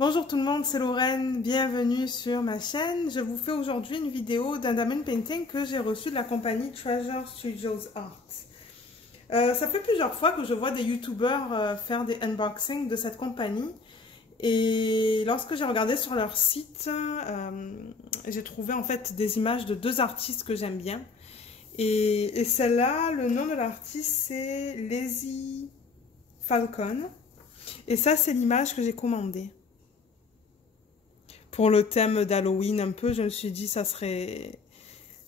Bonjour tout le monde, c'est Lorraine, bienvenue sur ma chaîne. Je vous fais aujourd'hui une vidéo d'un diamond painting que j'ai reçu de la compagnie Treasure Studios Art. Ça fait plusieurs fois que je vois des youtubeurs faire des unboxings de cette compagnie. Et lorsque j'ai regardé sur leur site, j'ai trouvé en fait des images de deux artistes que j'aime bien. Et celle-là, le nom de l'artiste c'est Lazy Falcon. Et ça c'est l'image que j'ai commandée. Pour le thème d'Halloween un peu, je me suis dit elle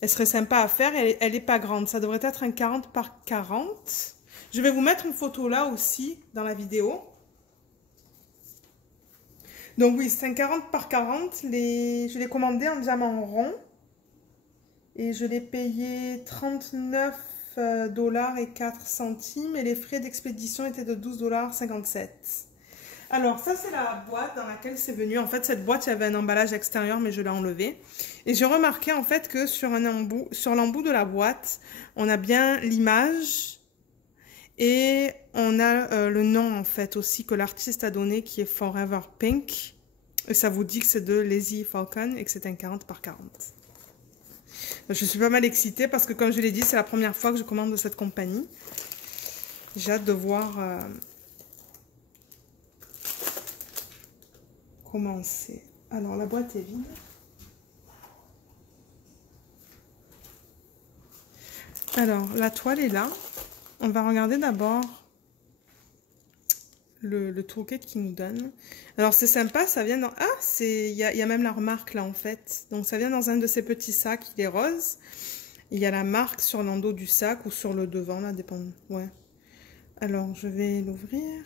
serait sympa à faire. Elle est pas grande, ça devrait être un 40 par 40. Je vais vous mettre une photo là aussi dans la vidéo. Donc oui, c'est un 40 par 40. Je l'ai commandé en diamant rond. Et je l'ai payé 39 $ et 4 centimes. Et les frais d'expédition étaient de 12,57 $. Alors, ça, c'est la boîte dans laquelle c'est venu. En fait, cette boîte, il y avait un emballage extérieur, mais je l'ai enlevé. Et j'ai remarqué, en fait, que sur l'embout de la boîte, on a bien l'image et on a le nom, en fait, aussi que l'artiste a donné, qui est Forever Pink. Et ça vous dit que c'est de Lazy Falcon et que c'est un 40 par 40. Je suis pas mal excitée parce que, comme je l'ai dit, c'est la première fois que je commande de cette compagnie. J'ai hâte de voir... commencer. Alors, la boîte est vide. Alors, la toile est là. On va regarder d'abord le toolkit qu'il nous donne. Alors, c'est sympa, ça vient dans... Ah, il y a même la remarque là, en fait. Donc, ça vient dans un de ces petits sacs, il est rose. Il y a la marque sur l'endos du sac ou sur le devant, là, dépend... Ouais. Alors, je vais l'ouvrir.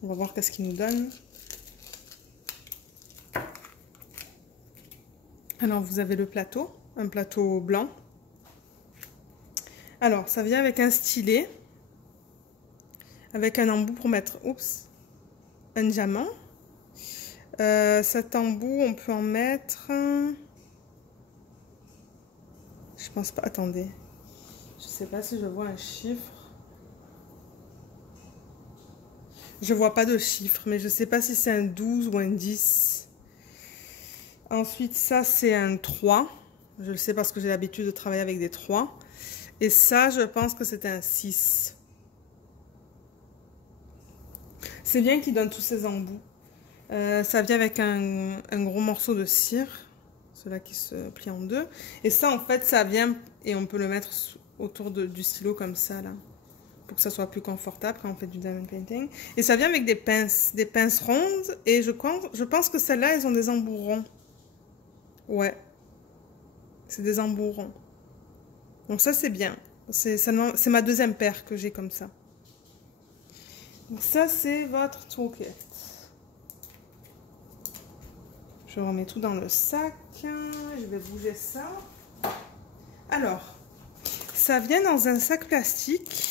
On va voir qu'est-ce qu'il nous donne. Alors, vous avez le plateau, un plateau blanc. Alors, ça vient avec un stylet, avec un embout pour mettre, un diamant. Cet embout, on peut en mettre... Je pense pas, attendez. Je sais pas si je vois un chiffre. Je vois pas de chiffre, mais je sais pas si c'est un 12 ou un 10. Ensuite, ça, c'est un 3. Je le sais parce que j'ai l'habitude de travailler avec des 3. Et ça, je pense que c'est un 6. C'est bien qu'il donne tous ces embouts. Ça vient avec un gros morceau de cire. Celui-là qui se plie en deux. Et ça, en fait, ça vient et on peut le mettre autour du stylo comme ça, là. Pour que ça soit plus confortable quand on fait du diamond painting. Et ça vient avec des pinces rondes. Et je pense que celles-là, elles ont des embouts ronds. Ouais. C'est des embouts ronds. Donc ça, c'est bien. C'est ma deuxième paire que j'ai comme ça. Donc ça, c'est votre toolkit. Je remets tout dans le sac. Je vais bouger ça. Alors, ça vient dans un sac plastique.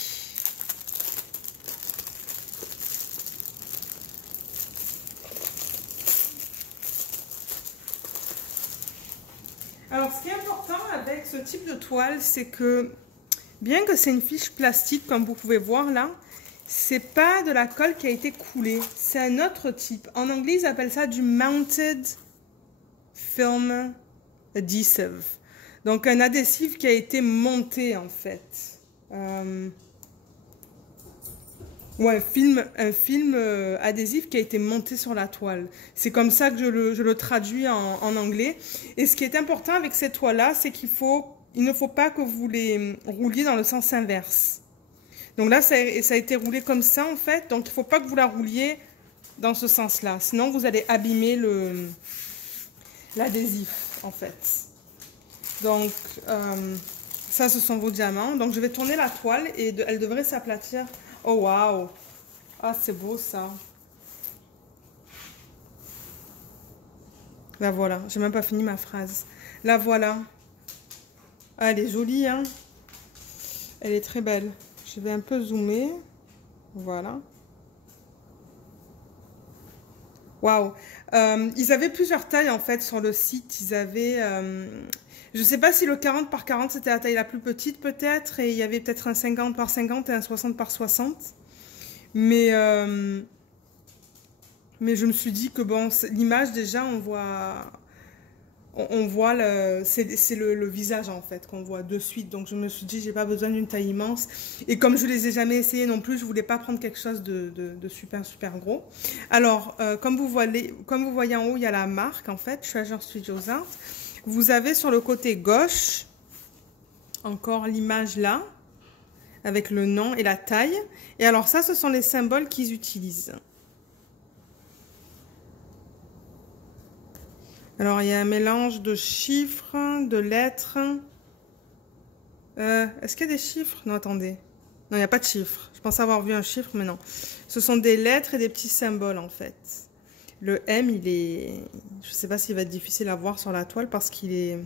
Alors, ce qui est important avec ce type de toile, c'est que, bien que c'est une fiche plastique, comme vous pouvez voir là, c'est pas de la colle qui a été coulée. C'est un autre type. En anglais, ils appellent ça du Mounted Film Adhesive. Donc, un adhésif qui a été monté, en fait. Ouais, un film adhésif qui a été monté sur la toile. C'est comme ça que je le traduis en anglais. Et ce qui est important avec ces toiles-là, c'est il ne faut pas que vous les rouliez dans le sens inverse. Donc là, ça a été roulé comme ça, en fait. Donc, il ne faut pas que vous la rouliez dans ce sens-là. Sinon, vous allez abîmer l'adhésif, en fait. Donc, ça, ce sont vos diamants. Donc, je vais tourner la toile et elle devrait s'aplatir. Oh, waouh! Ah, c'est beau, ça. La voilà. J'ai même pas fini ma phrase. La voilà. Ah, elle est jolie, hein? Elle est très belle. Je vais un peu zoomer. Voilà. Waouh! Ils avaient plusieurs tailles, en fait, sur le site. Ils avaient... je sais pas si le 40 par 40 c'était la taille la plus petite peut-être, et il y avait peut-être un 50 par 50 et un 60 par 60. Mais Mais je me suis dit que bon, l'image déjà, on voit c'est le visage en fait qu'on voit de suite. Donc je me suis dit, j'ai pas besoin d'une taille immense. Et comme je les ai jamais essayés non plus, je voulais pas prendre quelque chose de super super gros. Alors, comme vous voyez en haut, il y a la marque en fait, Treasure Studios Art. Vous avez sur le côté gauche encore l'image là, avec le nom et la taille. Et alors ça, ce sont les symboles qu'ils utilisent. Alors, il y a un mélange de chiffres, de lettres. Est-ce qu'il y a des chiffres? Non, attendez. Non, il n'y a pas de chiffres. Je pensais avoir vu un chiffre, mais non. Ce sont des lettres et des petits symboles, en fait. Le M, il est... Je ne sais pas s'il va être difficile à voir sur la toile parce qu'il est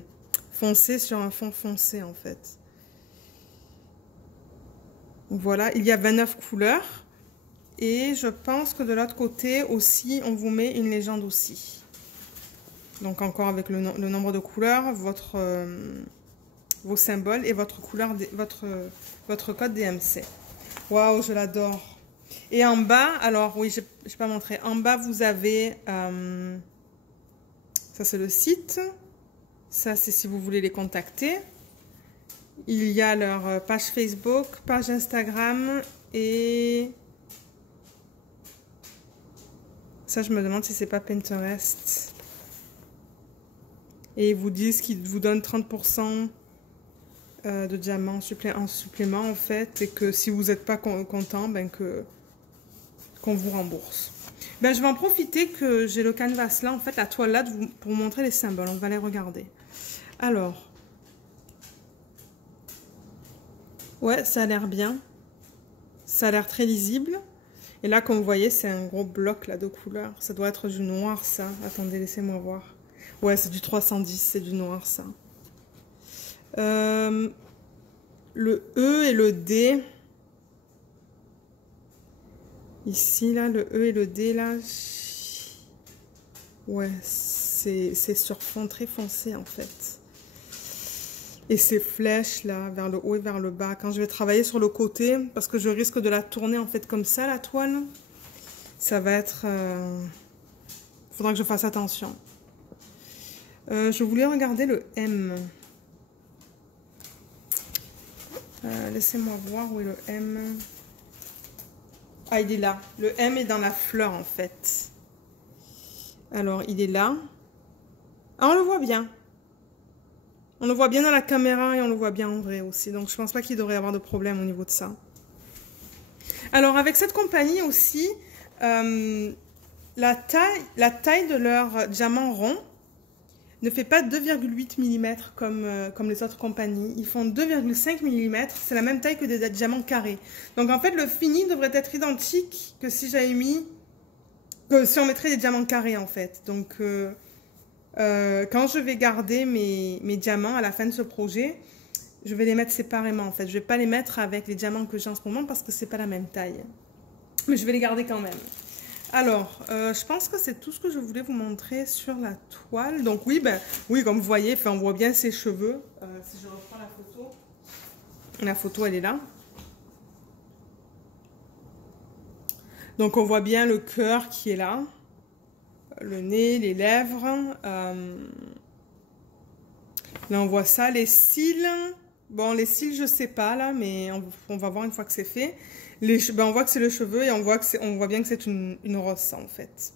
foncé sur un fond foncé, en fait. Voilà, il y a 29 couleurs. Et je pense que de l'autre côté aussi, on vous met une légende aussi. Donc encore avec le nombre de couleurs, vos symboles et votre couleur, votre code DMC. Waouh, je l'adore. Et en bas, alors oui, je n'ai pas montré. En bas, vous avez, ça c'est le site. Ça c'est si vous voulez les contacter. Il y a leur page Facebook, page Instagram et... Ça, je me demande si c'est pas Pinterest. Et ils vous disent qu'ils vous donnent 30% de diamants en supplément en fait. Et que si vous n'êtes pas content, ben qu'on vous rembourse. Ben, je vais en profiter que j'ai le canvas là, en fait, la toile là, pour vous montrer les symboles. On va les regarder. Alors. Ouais, ça a l'air bien. Ça a l'air très lisible. Et là, comme vous voyez, c'est un gros bloc là de couleurs. Ça doit être du noir, ça. Attendez, laissez-moi voir. Ouais, c'est du 310, c'est du noir, ça. Le E et le D. Ici, là, le E et le D, là. Ouais, c'est sur fond très foncé, en fait. Et ces flèches, là, vers le haut et vers le bas. Quand je vais travailler sur le côté, parce que je risque de la tourner, en fait, comme ça, la toile, ça va être... faudra que je fasse attention. Je voulais regarder le M. Laissez-moi voir où est le M. Ah, il est là. Le M est dans la fleur, en fait. Alors, il est là. Ah, on le voit bien. On le voit bien dans la caméra et on le voit bien en vrai aussi. Donc, je pense pas qu'il devrait y avoir de problème au niveau de ça. Alors, avec cette compagnie aussi, la taille de leur diamant rond ne fait pas 2,8 mm comme les autres compagnies. Ils font 2,5 mm. C'est la même taille que des diamants carrés. Donc en fait, le fini devrait être identique que si j'avais mis... que si on mettrait des diamants carrés en fait. Donc quand je vais garder mes diamants à la fin de ce projet, je vais les mettre séparément en fait. Je ne vais pas les mettre avec les diamants que j'ai en ce moment parce que c'est pas la même taille. Mais je vais les garder quand même. Alors, je pense que c'est tout ce que je voulais vous montrer sur la toile. Donc oui, oui, comme vous voyez, on voit bien ses cheveux. Si je reprends la photo elle est là. Donc on voit bien le cœur qui est là, le nez, les lèvres. Là on voit ça, les cils. Bon, les cils je sais pas là, mais on va voir une fois que c'est fait. On voit que c'est le cheveu et on voit bien que c'est une rosse en fait.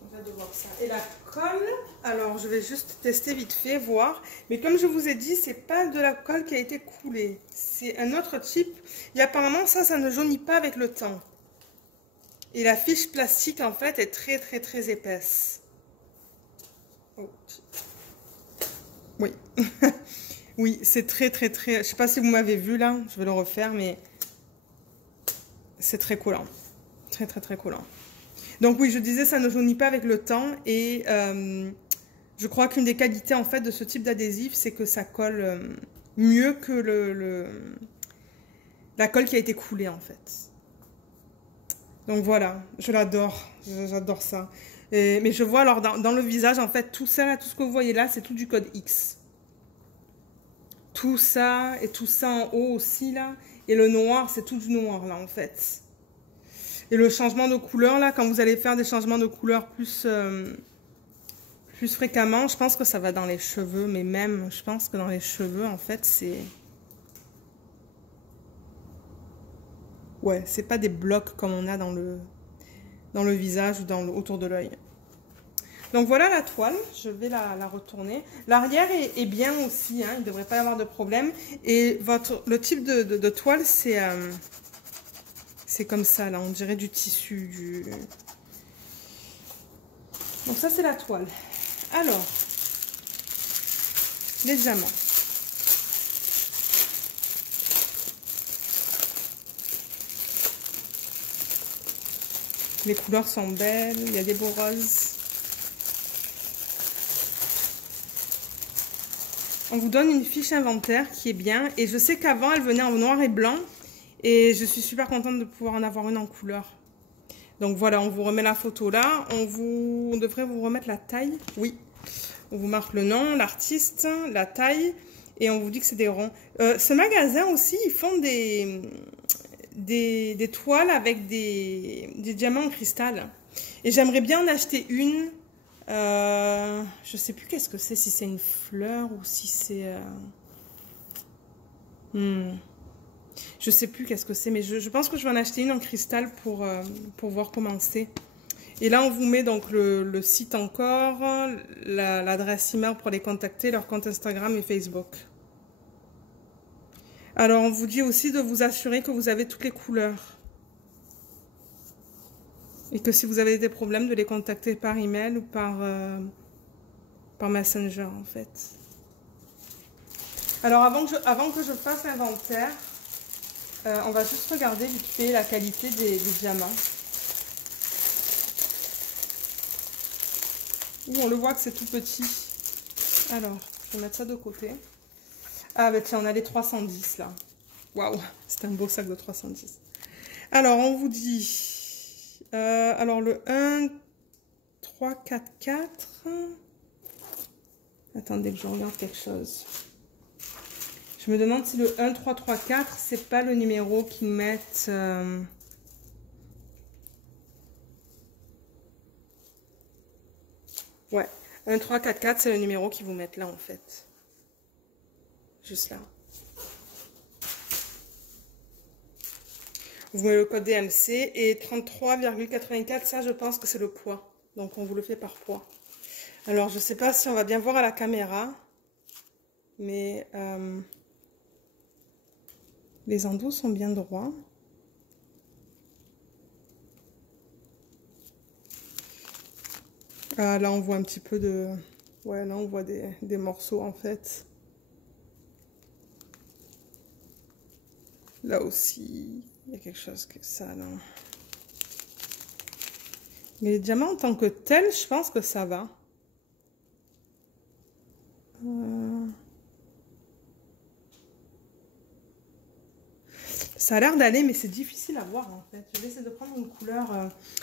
On va devoir ça. Et la colle, alors je vais juste tester vite fait, voir. Mais comme je vous ai dit, c'est pas de la colle qui a été coulée. C'est un autre type. Et apparemment ça ne jaunit pas avec le temps. Et la fiche plastique en fait est très très très épaisse. Oh. Oui. Oui, c'est très très très... Je sais pas si vous m'avez vu là, je vais le refaire, mais c'est très collant. Très très très collant. Donc oui, je disais, ça ne jaunit pas avec le temps et je crois qu'une des qualités en fait de ce type d'adhésif, c'est que ça colle mieux que la colle qui a été coulée en fait. Donc voilà, je l'adore, j'adore ça. Mais je vois alors dans le visage en fait, tout ça là, tout ce que vous voyez là, c'est tout du code X. Tout ça et tout ça en haut aussi là. Et le noir, c'est tout du noir là en fait. Et le changement de couleur, là, quand vous allez faire des changements de couleur plus fréquemment, je pense que ça va dans les cheveux. Mais même, je pense que dans les cheveux, en fait, c'est... Ouais, c'est pas des blocs comme on a dans le visage ou autour de l'œil. Donc voilà la toile, je vais la retourner. L'arrière est bien aussi, hein, il ne devrait pas y avoir de problème. Et le type de toile, c'est comme ça, là, on dirait du tissu. Donc ça, c'est la toile. Alors, les diamants. Les couleurs sont belles, il y a des beaux roses. On vous donne une fiche inventaire qui est bien. Et je sais qu'avant, elle venait en noir et blanc. Et je suis super contente de pouvoir en avoir une en couleur. Donc voilà, on vous remet la photo là. On devrait vous remettre la taille. Oui. On vous marque le nom, l'artiste, la taille. Et on vous dit que c'est des ronds. Ce magasin aussi, ils font des toiles avec des diamants en cristal. Et j'aimerais bien en acheter une. Je sais plus qu'est-ce que c'est, si c'est une fleur ou si c'est... Je sais plus qu'est-ce que c'est, mais je pense que je vais en acheter une en cristal pour voir comment c'est. Et là, on vous met donc le site encore, l'adresse email pour les contacter, leur compte Instagram et Facebook. Alors, on vous dit aussi de vous assurer que vous avez toutes les couleurs. Et que si vous avez des problèmes, de les contacter par email ou par Messenger, en fait. Alors, avant que je fasse l'inventaire, on va juste regarder vite fait la qualité des diamants. On le voit que c'est tout petit. Alors, je vais mettre ça de côté. Ah, ben tiens, on a les 310 là. Waouh, c'est un beau sac de 310. Alors, on vous dit... alors, le 1, 3, 4, 4... Attendez que je regarde quelque chose. Je me demande si le 1, 3, 3, 4, c'est pas le numéro qu'ils mettent... Ouais, 1, 3, 4, 4, c'est le numéro qu'ils vous mettent là, en fait. Juste là. Vous mettez le code DMC et 33,84, ça, je pense que c'est le poids. Donc, on vous le fait par poids. Alors, je sais pas si on va bien voir à la caméra, mais les endos sont bien droits. Ah, là, on voit un petit peu de... Ouais, là, on voit des morceaux, en fait. Là aussi, il y a quelque chose que ça, là. Mais les diamants en tant que tels, je pense que ça va. Ça a l'air d'aller, mais c'est difficile à voir, en fait. Je vais essayer de prendre une couleur...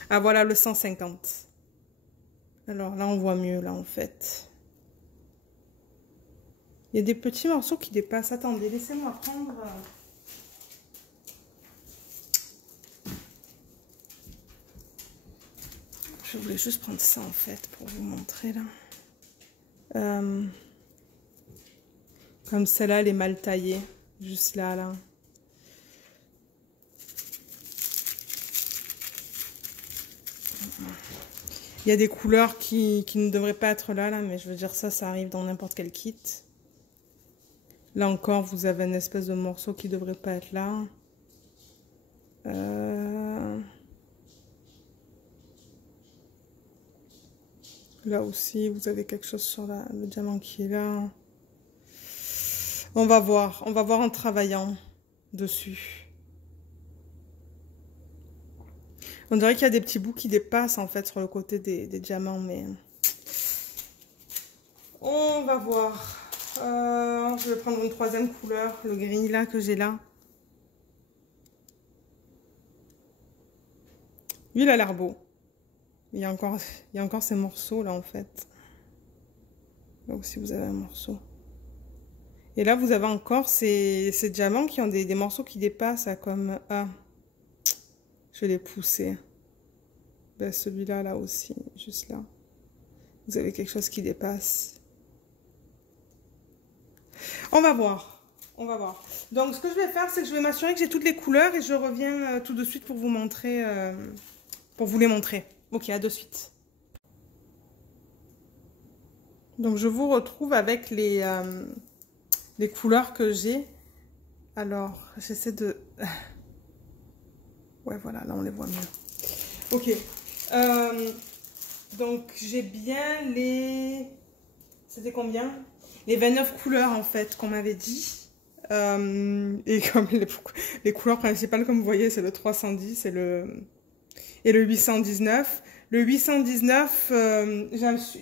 Ah, voilà, le 150. Alors là, on voit mieux, là, en fait. Il y a des petits morceaux qui dépassent. Attendez, laissez-moi prendre... Je voulais juste prendre ça, en fait, pour vous montrer, là. Comme celle-là, elle est mal taillée. Juste là, là. Il y a des couleurs qui ne devraient pas être là, mais je veux dire, ça arrive dans n'importe quel kit. Là encore, vous avez une espèce de morceau qui ne devrait pas être là. Là aussi, vous avez quelque chose sur le diamant qui est là. On va voir en travaillant dessus. On dirait qu'il y a des petits bouts qui dépassent en fait sur le côté des diamants, mais on va voir. Je vais prendre une troisième couleur, le gris là que j'ai là. Lui, il a l'air beau. Il y a encore ces morceaux là en fait. Là aussi vous avez un morceau. Et là vous avez encore ces diamants qui ont des morceaux qui dépassent là, comme... Ah. Je vais les pousser. Ben, celui-là, là aussi, juste là. Vous avez quelque chose qui dépasse. On va voir. On va voir. Donc, ce que je vais faire, c'est que je vais m'assurer que j'ai toutes les couleurs et je reviens tout de suite pour vous montrer, pour vous les montrer. Ok, à de suite. Donc, je vous retrouve avec les couleurs que j'ai. Alors, j'essaie de... Ouais, voilà, là, on les voit mieux. Ok. Donc, j'ai bien les... C'était combien? Les 29 couleurs, en fait, qu'on m'avait dit. Et comme les couleurs principales, comme vous voyez, c'est le 310 et le 819. Le 819,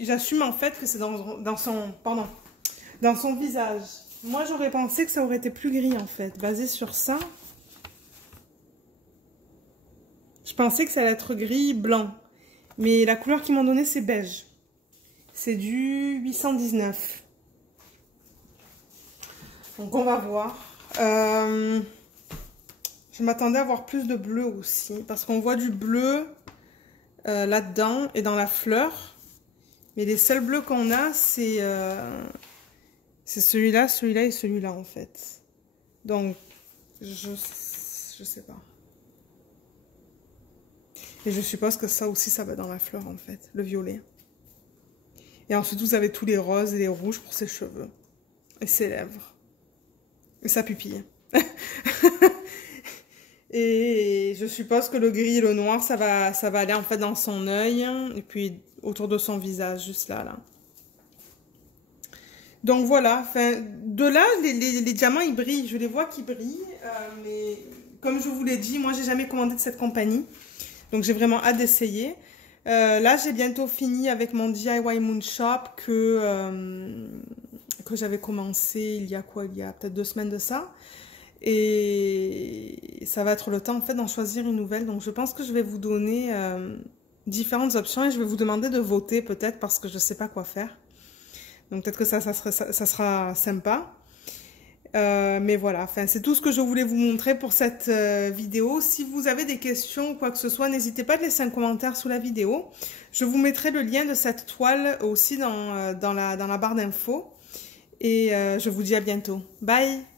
j'assume en fait que c'est dans son visage. Moi, j'aurais pensé que ça aurait été plus gris, en fait, basé sur ça. Je pensais que ça allait être gris-blanc. Mais la couleur qu'ils m'ont donnée, c'est beige. C'est du 819. Donc, on va voir. Je m'attendais à avoir plus de bleu aussi. Parce qu'on voit du bleu là-dedans et dans la fleur. Mais les seuls bleus qu'on a, c'est celui-là, celui-là et celui-là, en fait. Donc, je sais pas. Et je suppose que ça aussi, ça va dans la fleur, en fait, le violet. Et ensuite, vous avez tous les roses et les rouges pour ses cheveux. Et ses lèvres. Et sa pupille. Et je suppose que le gris et le noir, ça va aller, en fait, dans son œil. Et puis, autour de son visage, juste là, là. Donc, voilà. Enfin, de là, les diamants, ils brillent. Je les vois qui brillent. Mais, comme je vous l'ai dit, moi, j'ai jamais commandé de cette compagnie. Donc, j'ai vraiment hâte d'essayer. Là, j'ai bientôt fini avec mon DIY Moon Shop que j'avais commencé il y a quoi? Il y a peut-être 2 semaines de ça. Et ça va être le temps, en fait, d'en choisir une nouvelle. Donc, je pense que je vais vous donner différentes options et je vais vous demander de voter peut-être parce que je ne sais pas quoi faire. Donc, peut-être que ça sera sympa. Mais voilà, enfin, c'est tout ce que je voulais vous montrer pour cette vidéo. Si vous avez des questions ou quoi que ce soit, n'hésitez pas à laisser un commentaire sous la vidéo. Je vous mettrai le lien de cette toile aussi dans la barre d'infos. Et je vous dis à bientôt. Bye!